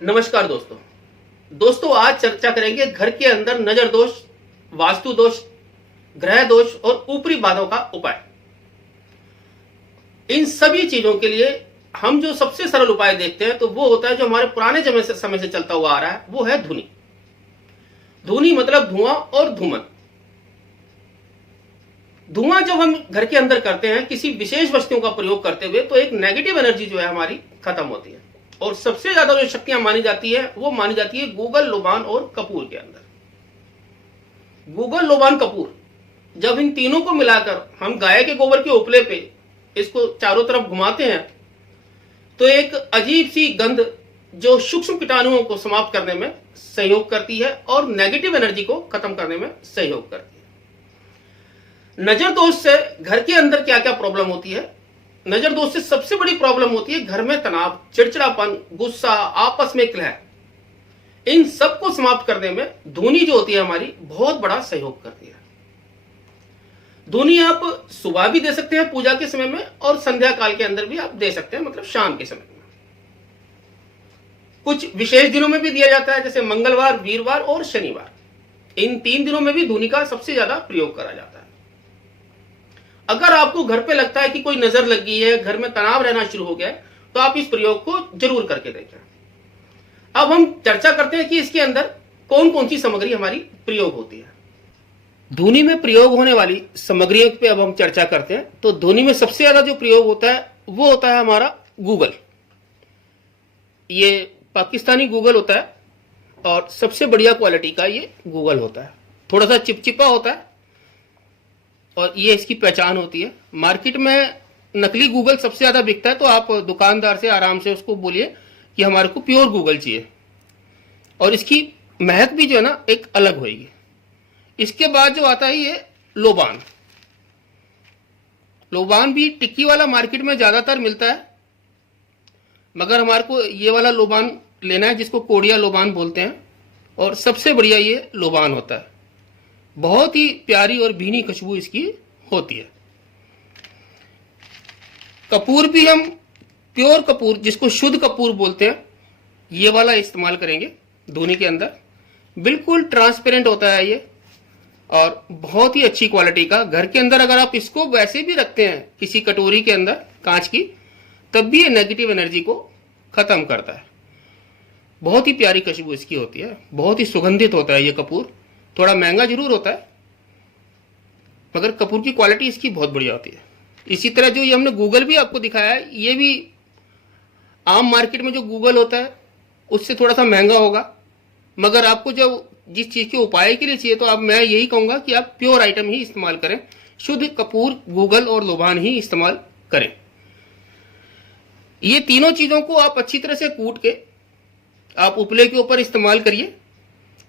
नमस्कार दोस्तों आज चर्चा करेंगे घर के अंदर नजर दोष, वास्तु दोष, ग्रह दोष और ऊपरी बाधों का उपाय। इन सभी चीजों के लिए हम जो सबसे सरल उपाय देखते हैं तो वो होता है जो हमारे पुराने समय से चलता हुआ आ रहा है, वो है धुनी। धुनी मतलब धुआं और धूमन। धुआं जब हम घर के अंदर करते हैं किसी विशेष वस्तुओं का प्रयोग करते हुए तो एक नेगेटिव एनर्जी जो है हमारी खत्म होती है। और सबसे ज्यादा जो शक्तियां मानी जाती है वो मानी जाती है गूगल, लोबान और कपूर के अंदर। गूगल, लोबान, कपूर, जब इन तीनों को मिलाकर हम गाय के गोबर के उपले पे इसको चारों तरफ घुमाते हैं तो एक अजीब सी गंध जो सूक्ष्म कीटाणुओं को समाप्त करने में सहयोग करती है और नेगेटिव एनर्जी को खत्म करने में सहयोग करती है। नजर दोष से घर के अंदर क्या क्या प्रॉब्लम होती है? नजर दोष से सबसे बड़ी प्रॉब्लम होती है घर में तनाव, चिड़चिड़ापन, गुस्सा, आपस में कलह। इन सब को समाप्त करने में धुनी जो होती है हमारी बहुत बड़ा सहयोग करती है। धुनी आप सुबह भी दे सकते हैं पूजा के समय में और संध्या काल के अंदर भी आप दे सकते हैं, मतलब शाम के समय में। कुछ विशेष दिनों में भी दिया जाता है जैसे मंगलवार, वीरवार और शनिवार। इन 3 दिनों में भी धुनी का सबसे ज्यादा प्रयोग करा जाता है। अगर आपको घर पे लगता है कि कोई नजर लग गई है, घर में तनाव रहना शुरू हो गया है, तो आप इस प्रयोग को जरूर करके देखें। अब हम चर्चा करते हैं कि इसके अंदर कौन कौन सी सामग्री हमारी प्रयोग होती है। धुनी में प्रयोग होने वाली सामग्रियों पे अब हम चर्चा करते हैं। तो धुनी में सबसे ज्यादा जो प्रयोग होता है वो होता है हमारा गूगल। ये पाकिस्तानी गूगल होता है और सबसे बढ़िया क्वालिटी का ये गूगल होता है। थोड़ा सा चिपचिपा होता है और ये इसकी पहचान होती है। मार्केट में नकली गूगल सबसे ज्यादा बिकता है, तो आप दुकानदार से आराम से उसको बोलिए कि हमारे को प्योर गूगल चाहिए, और इसकी महक भी जो है ना एक अलग होगी। इसके बाद जो आता है ये लोबान। लोबान भी टिक्की वाला मार्केट में ज्यादातर मिलता है, मगर हमारे को ये वाला लोबान लेना है जिसको कोडिया लोबान बोलते हैं, और सबसे बढ़िया ये लोबान होता है। बहुत ही प्यारी और भीनी खुशबू इसकी होती है। कपूर भी हम प्योर कपूर, जिसको शुद्ध कपूर बोलते हैं, ये वाला इस्तेमाल करेंगे धुनी के अंदर। बिल्कुल ट्रांसपेरेंट होता है ये और बहुत ही अच्छी क्वालिटी का। घर के अंदर अगर आप इसको वैसे भी रखते हैं किसी कटोरी के अंदर कांच की, तब भी ये नेगेटिव एनर्जी को खत्म करता है। बहुत ही प्यारी खुशबू इसकी होती है, बहुत ही सुगंधित होता है ये कपूर। थोड़ा महंगा जरूर होता है मगर कपूर की क्वालिटी इसकी बहुत बढ़िया होती है। इसी तरह जो ये हमने गूगल भी आपको दिखाया है, ये भी आम मार्केट में जो गूगल होता है उससे थोड़ा सा महंगा होगा, मगर आपको जब जिस चीज़ के उपाय के लिए चाहिए तो मैं यही कहूँगा कि आप प्योर आइटम ही इस्तेमाल करें, शुद्ध कपूर, गूगल और लोबान ही इस्तेमाल करें। ये तीनों चीज़ों को आप अच्छी तरह से कूट के आप उपले के ऊपर इस्तेमाल करिए।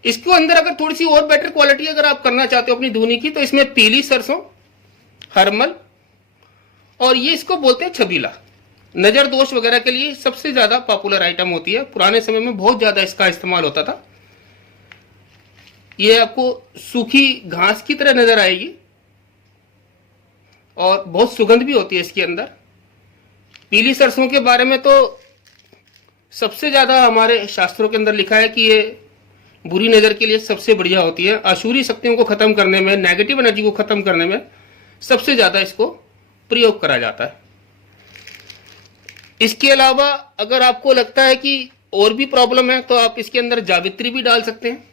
इसको अंदर अगर थोड़ी सी और बेटर क्वालिटी अगर आप करना चाहते हो अपनी धुनी की, तो इसमें पीली सरसों, हरमल और ये इसको बोलते हैं छबीला, नजर दोष वगैरह के लिए सबसे ज्यादा पॉपुलर आइटम होती है। पुराने समय में बहुत ज्यादा इसका इस्तेमाल होता था। ये आपको सूखी घास की तरह नजर आएगी और बहुत सुगंध भी होती है इसके अंदर। पीली सरसों के बारे में तो सबसे ज्यादा हमारे शास्त्रों के अंदर लिखा है कि ये बुरी नजर के लिए सबसे बढ़िया होती है। आशुरी शक्तियों को खत्म करने में, नेगेटिव एनर्जी को खत्म करने में सबसे ज्यादा इसको प्रयोग करा जाता है। इसके अलावा अगर आपको लगता है कि और भी प्रॉब्लम है तो आप इसके अंदर जावित्री भी डाल सकते हैं,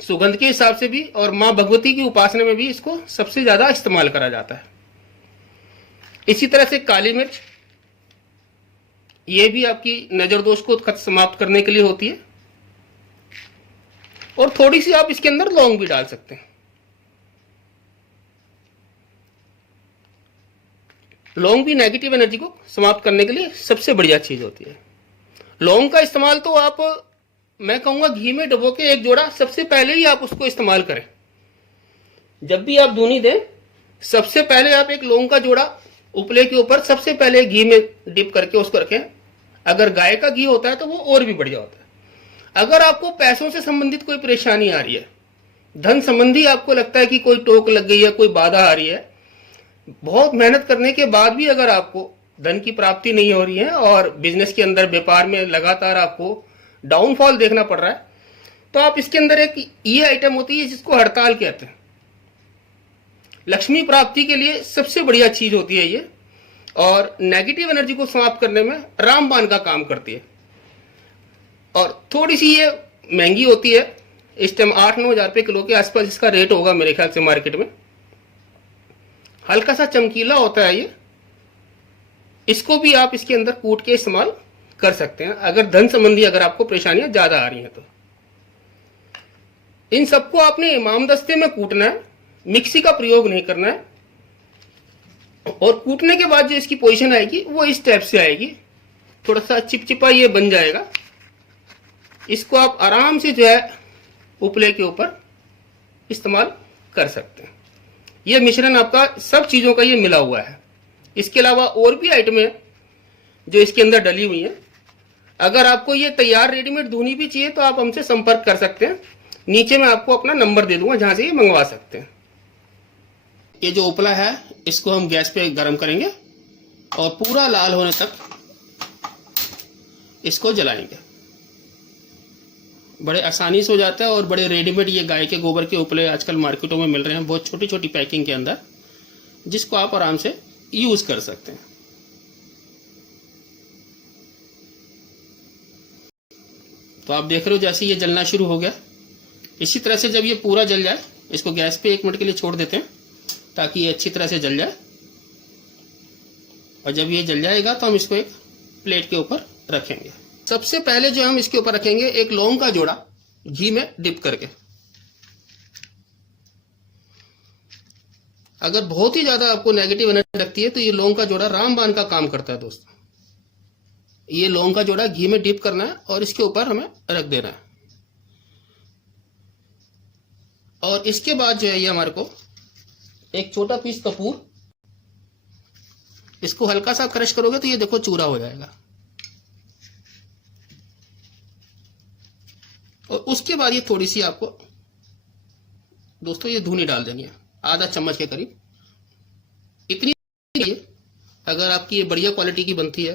सुगंध के हिसाब से भी, और मां भगवती की उपासना में भी इसको सबसे ज्यादा इस्तेमाल करा जाता है। इसी तरह से काली मिर्च, ये भी आपकी नजर दोष को समाप्त करने के लिए होती है, और थोड़ी सी आप इसके अंदर लौंग भी डाल सकते हैं। लौंग भी नेगेटिव एनर्जी को समाप्त करने के लिए सबसे बढ़िया चीज होती है। लौंग का इस्तेमाल तो आप, मैं कहूंगा, घी में डुबो के एक जोड़ा सबसे पहले ही आप उसको इस्तेमाल करें। जब भी आप धुनी दें सबसे पहले आप एक लौंग का जोड़ा उपले के ऊपर सबसे पहले घी में डिप करके उसको रखें। अगर गाय का घी होता है तो वो और भी बढ़िया होता है। अगर आपको पैसों से संबंधित कोई परेशानी आ रही है, धन संबंधी आपको लगता है कि कोई टोक लग गई है, कोई बाधा आ रही है, बहुत मेहनत करने के बाद भी अगर आपको धन की प्राप्ति नहीं हो रही है और बिजनेस के अंदर व्यापार में लगातार आपको डाउनफॉल देखना पड़ रहा है, तो आप इसके अंदर एक ये आइटम होती है जिसको हड़ताल कहते हैं। लक्ष्मी प्राप्ति के लिए सबसे बढ़िया चीज होती है ये, और नेगेटिव एनर्जी को समाप्त करने में रामबाण का काम करती है। और थोड़ी सी ये महंगी होती है, इस टाइम 8-9 हज़ार रुपये किलो के आसपास इसका रेट होगा मेरे ख्याल से मार्केट में। हल्का सा चमकीला होता है ये, इसको भी आप इसके अंदर कूट के इस्तेमाल कर सकते हैं अगर धन संबंधी अगर आपको परेशानियां ज्यादा आ रही हैं तो। इन सबको आपने इमाम दस्ते में कूटना है, मिक्सी का प्रयोग नहीं करना है। और कूटने के बाद जो इसकी पोजीशन आएगी वो इस टाइप से आएगी, थोड़ा सा चिपचिपा ये बन जाएगा। इसको आप आराम से जो है उपले के ऊपर इस्तेमाल कर सकते हैं। ये मिश्रण आपका सब चीजों का ये मिला हुआ है। इसके अलावा और भी आइटमें जो इसके अंदर डली हुई हैं। अगर आपको ये तैयार रेडीमेड धुनी भी चाहिए तो आप हमसे संपर्क कर सकते हैं। नीचे मैं आपको अपना नंबर दे दूंगा जहां से ये मंगवा सकते हैं। ये जो उपला है इसको हम गैस पे गर्म करेंगे और पूरा लाल होने तक इसको जलाएंगे। बड़े आसानी से हो जाता है और बड़े रेडीमेड ये गाय के गोबर के उपले आजकल मार्केटों में मिल रहे हैं बहुत छोटी छोटी पैकिंग के अंदर, जिसको आप आराम से यूज कर सकते हैं। तो आप देख रहे हो जैसे ये जलना शुरू हो गया। इसी तरह से जब ये पूरा जल जाए इसको गैस पे 1 मिनट के लिए छोड़ देते हैं ताकि ये अच्छी तरह से जल जाए। और जब ये जल जाएगा तो हम इसको एक प्लेट के ऊपर रखेंगे। सबसे पहले जो हम इसके ऊपर रखेंगे एक लौंग का जोड़ा घी में डिप करके। अगर बहुत ही ज्यादा आपको नेगेटिव एनर्जी लगती है तो ये लौंग का जोड़ा रामबाण का काम करता है दोस्तों। ये लौंग का जोड़ा घी में डिप करना है और इसके ऊपर हमें रख देना है। और इसके बाद जो है ये हमारे को एक छोटा पीस कपूर, इसको हल्का सा क्रश करोगे तो ये देखो चूरा हो जाएगा। और उसके बाद ये थोड़ी सी आपको दोस्तों ये धुनी डाल देनी है, आधा चम्मच के करीब। इतनी अगर आपकी ये बढ़िया क्वालिटी की बनती है,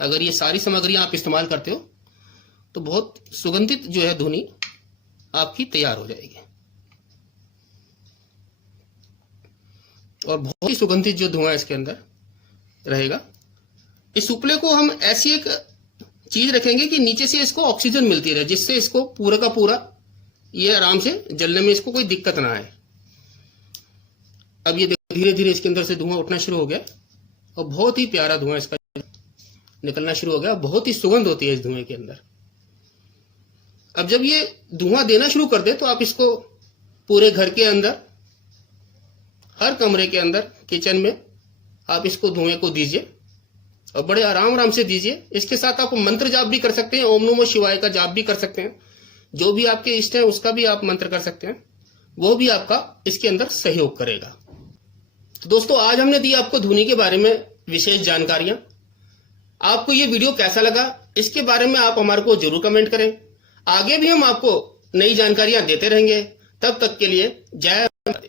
अगर ये सारी सामग्रियां आप इस्तेमाल करते हो तो बहुत सुगंधित जो है धुनी आपकी तैयार हो जाएगी। और बहुत ही सुगंधित जो धुआं इसके अंदर रहेगा। इस उपले को हम ऐसी एक चीज रखेंगे कि नीचे से इसको ऑक्सीजन मिलती रहे, जिससे इसको पूरा का पूरा ये आराम से जलने में इसको कोई दिक्कत ना आए। अब ये धीरे धीरे इसके अंदर से धुआं उठना शुरू हो गया और बहुत ही प्यारा धुआं इसका निकलना शुरू हो गया। बहुत ही सुगंध होती है इस धुएं के अंदर। अब जब ये धुआं देना शुरू कर दे तो आप इसको पूरे घर के अंदर, हर कमरे के अंदर, किचन में आप इसको धुएं को दीजिए और बड़े आराम आराम से दीजिए। इसके साथ आप मंत्र जाप भी कर सकते हैं, ओम नमो शिवाय का जाप भी कर सकते हैं। जो भी आपके इष्ट है उसका भी आप मंत्र कर सकते हैं, वो भी आपका इसके अंदर सहयोग करेगा। तो दोस्तों आज हमने दी आपको धुनी के बारे में विशेष जानकारियां। आपको ये वीडियो कैसा लगा इसके बारे में आप हमारे को जरूर कमेंट करें। आगे भी हम आपको नई जानकारियां देते रहेंगे। तब तक के लिए जय माता दी।